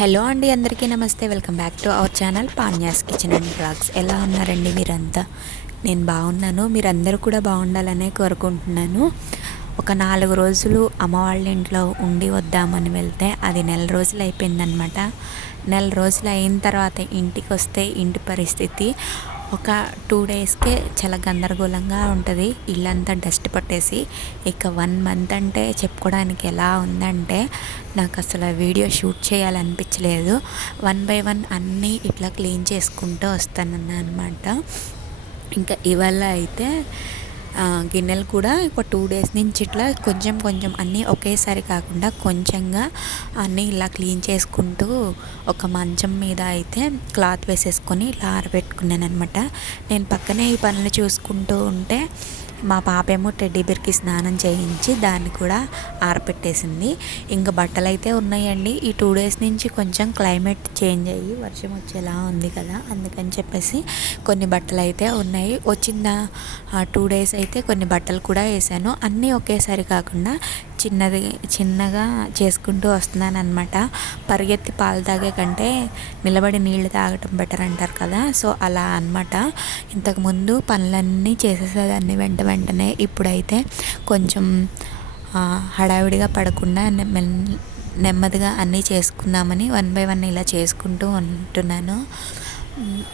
Hello అండి అందరికీ నమస్తే. Welcome back to our channel Panya's kitchen and blogs ఎలా ఉన్నారండి మీరంతా? నేను బాగున్నాను. మీరందరూ కూడా బాగుండాలనే కోరుకుంటున్నాను. ఒక నాలుగు రోజులు అమ్మ వాళ్ళ ఇంట్లో ఉండి వద్దామని వెళ్తే అది నెల రోజులు అయిపోయిందనమాట నెల రోజులు అయిన తర్వాత ఇంటికి వస్తే ఇంటి పరిస్థితి ఒక టూ డేస్కే చాలా గందరగోళంగా ఉంటుంది. ఇల్లంతా డస్ట్ పట్టేసి ఇక వన్ మంత్ అంటే చెప్పుకోవడానికి ఎలా ఉందంటే నాకు అసలు వీడియో షూట్ చేయాలనిపించలేదు. వన్ బై వన్ అన్నీ ఇట్లా క్లీన్ చేసుకుంటూ వస్తానన్నా అనమాట ఇంకా ఇవాళ అయితే గిన్నెలు కూడా ఒక టూ డేస్ నుంచి ఇట్లా కొంచెం కొంచెం అన్నీ ఒకేసారి కాకుండా కొంచెంగా అన్నీ ఇలా క్లీన్ చేసుకుంటూ ఒక మంచం మీద అయితే క్లాత్ వేసేసుకొని ఇలా ఆరబెట్టుకున్నాను అనమాట నేను పక్కనే ఈ పనులు చూసుకుంటూ ఉంటే మా పాప ఏమో టెడ్డీ బేర్కి స్నానం చేయించి దాన్ని కూడా ఆరపెట్టేసింది. ఇంకా బట్టలు అయితే ఉన్నాయండి. ఈ టూ డేస్ నుంచి కొంచెం క్లైమేట్ చేంజ్ అయ్యి వర్షం వచ్చేలా ఉంది కదా అందుకని చెప్పేసి కొన్ని బట్టలు అయితే ఉన్నాయి. వచ్చిన టూ డేస్ అయితే కొన్ని బట్టలు కూడా వేసాను. అన్నీ ఒకేసారి కాకుండా చిన్నది చిన్నగా చేసుకుంటూ వస్తున్నాను అనమాట పరిగెత్తి పాలు తాగే కంటే నిలబడి నీళ్ళు తాగటం బెటర్ అంటారు కదా. సో అలా అనమాట ఇంతకుముందు పనులన్నీ చేసేసేదాన్ని వెంట వెంటనే ఇప్పుడైతే కొంచెం హడావిడిగా పడకుండా నెమ్మదిగా అన్నీ చేసుకుందామని వన్ బై వన్ ఇలా చేసుకుంటూ ఉంటున్నాను.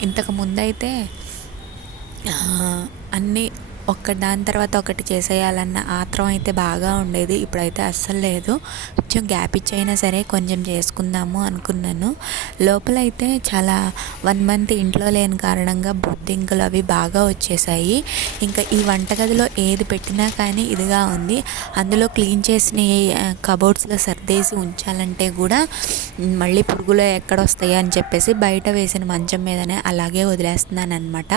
ఇంతకు ముందైతే అన్నీ ఒక్క దాని తర్వాత ఒకటి చేసేయాలన్న ఆత్రం అయితే బాగా ఉండేది. ఇప్పుడైతే అస్సలు లేదు. కొంచెం గ్యాప్ ఇచ్చైనా సరే కొంచెం చేసుకుందాము అనుకున్నాను. లోపలైతే చాలా వన్ మంత్ ఇంట్లో లేని కారణంగా బొద్దింకలు అవి బాగా వచ్చేసాయి. ఇంకా ఈ వంటగదిలో ఏది పెట్టినా కానీ ఇదిగా ఉంది. అందులో క్లీన్ చేసిన కబోర్డ్స్లో సర్దేసి ఉంచాలంటే కూడా మళ్ళీ పురుగులు ఎక్కడ వస్తాయి అని చెప్పేసి బయట వేసిన మంచం మీదనే అలాగే వదిలేస్తున్నాను అనమాట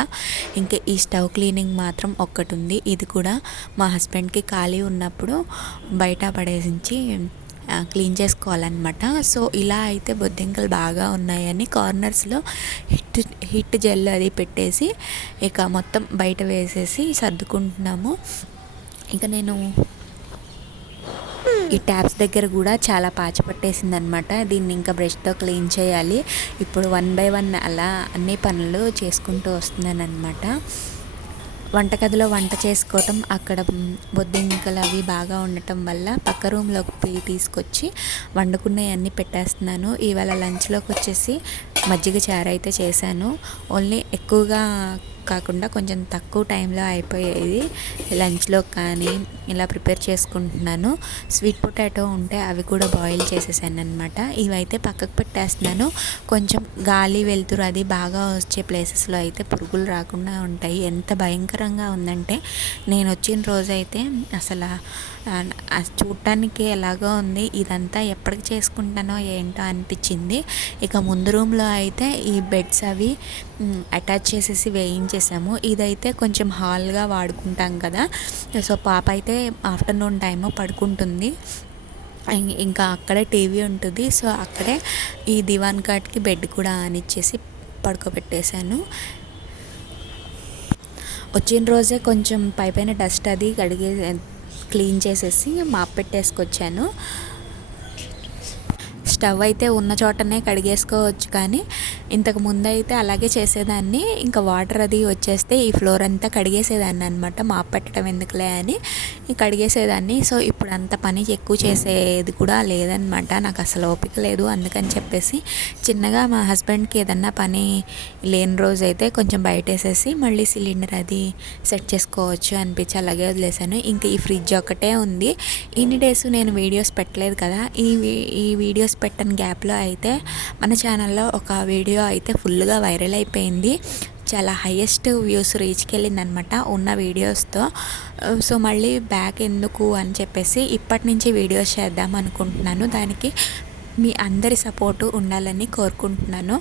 ఇంకా ఈ స్టవ్ క్లీనింగ్ మాత్రం ఒక్క ఒకటి ఉంది. ఇది కూడా మా హస్బెండ్కి ఖాళీ ఉన్నప్పుడు బయట పడేసించి క్లీన్ చేసుకోవాలన్నమాట. సో ఇలా అయితే బొద్దింకలు బాగా ఉన్నాయని కార్నర్స్లో హిట్ హిట్ జెల్ అది పెట్టేసి ఇక మొత్తం బయట వేసేసి సర్దుకుంటున్నాము. ఇక నేను ఈ ట్యాప్స్ దగ్గర కూడా చాలా పాచి పట్టేసింది అనమాట దీన్ని ఇంకా బ్రష్తో క్లీన్ చేయాలి. ఇప్పుడు వన్ బై వన్ అలా అన్ని పనులు చేసుకుంటూ వస్తున్నాను అనమాట వంటగదిలో వంట చేసుకోవటం అక్కడ బొద్దింకలు అవి బాగా ఉండటం వల్ల పక్క రూమ్లోకి తీసుకొచ్చి వండుకున్నవన్నీ పెట్టేస్తున్నాను. ఇవాళ లంచ్లోకి వచ్చేసి మజ్జిగ చారు అయితే చేశాను. ఓన్లీ ఎక్కువగా కాకుండా కొంచెం తక్కువ టైంలో అయిపోయేది. లంచ్లో కానీ ఇలా ప్రిపేర్ చేసుకుంటున్నాను. స్వీట్ పొటాటో ఉంటే అవి కూడా బాయిల్ చేసేసాను అనమాట ఇవైతే పక్కకు పెట్టేస్తున్నాను. కొంచెం గాలి వెళ్తురు అది బాగా వచ్చే ప్లేసెస్లో అయితే పురుగులు రాకుండా ఉంటాయి. ఎంత భయంకరంగా ఉందంటే నేను వచ్చిన రోజు అయితే అసలు చూడటానికి ఎలాగో ఉంది. ఇదంతా ఎప్పటికి చేసుకుంటానో ఏంటో అనిపించింది. ఇక ముందు రూమ్లో అయితే ఈ బెడ్స్ అవి అటాచ్ చేసేసి వేయించేసాము. ఇదైతే కొంచెం హాల్గా వాడుకుంటాం కదా. సో పాప అయితే ఆఫ్టర్నూన్ టైమ్ పడుకుంటుంది. ఇంకా అక్కడే టీవీ ఉంటుంది. సో అక్కడే ఈ దివాన్ కాట్కి బెడ్ కూడా ఆనిచ్చేసి పడుకోబెట్టేశాను. వచ్చిన రోజే కొంచెం పైపైన డస్ట్ అది కడిగే క్లీన్ చేసేసి మాప్ పెట్టేసుకొచ్చాను. స్టవ్ అయితే ఉన్న చోటనే కడిగేసుకోవచ్చు కానీ ఇంతకు ముందు అయితే అలాగే చేసేదాన్ని. ఇంకా వాటర్ అది వచ్చేస్తే ఈ ఫ్లోర్ అంతా కడిగేసేదాన్ని అనమాట మాప్ పెట్టడం ఎందుకులే అని కడిగేసేదాన్ని. సో ఇప్పుడు అంత పని ఎక్కువ చేసేది కూడా లేదనమాట నాకు అసలు ఓపిక లేదు అందుకని చెప్పేసి చిన్నగా మా హస్బెండ్కి ఏదన్నా పని లేని రోజు అయితే కొంచెం బయట వేసేసి మళ్ళీ సిలిండర్ అది సెట్ చేసుకోవచ్చు అనిపించి అలాగే వదిలేసాను ఇంకా ఈ ఫ్రిడ్జ్ ఒకటే ఉంది. ఇన్ని డేస్ నేను వీడియోస్ పెట్టలేదు కదా. ఈ ఈ వీడియోస్ పెట్టని గ్యాప్లో అయితే మన ఛానల్లో ఒక వీడియో అయితే ఫుల్గా వైరల్ అయిపోయింది. చాలా హయ్యెస్ట్ వ్యూస్ రీచ్కి వెళ్ళిందనమాట ఉన్న వీడియోస్తో. సో మళ్ళీ బ్యాక్ ఎందుకు అని చెప్పేసి ఇప్పటి నుంచి వీడియోస్ చేద్దాం అనుకుంటున్నాను. దానికి మీ అందరి సపోర్టు ఉండాలని కోరుకుంటున్నాను.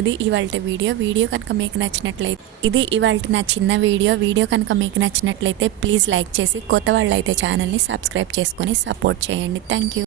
ఇది ఇవాళ వీడియో. వీడియో కనుక మీకు నచ్చినట్లయితే ఇది ఇవాళ నా చిన్న వీడియో. వీడియో కనుక మీకు నచ్చినట్లయితే ప్లీజ్ లైక్ చేసి కొత్త వాళ్ళు అయితే ఛానల్ని సబ్స్క్రైబ్ చేసుకొని సపోర్ట్ చేయండి. Thank you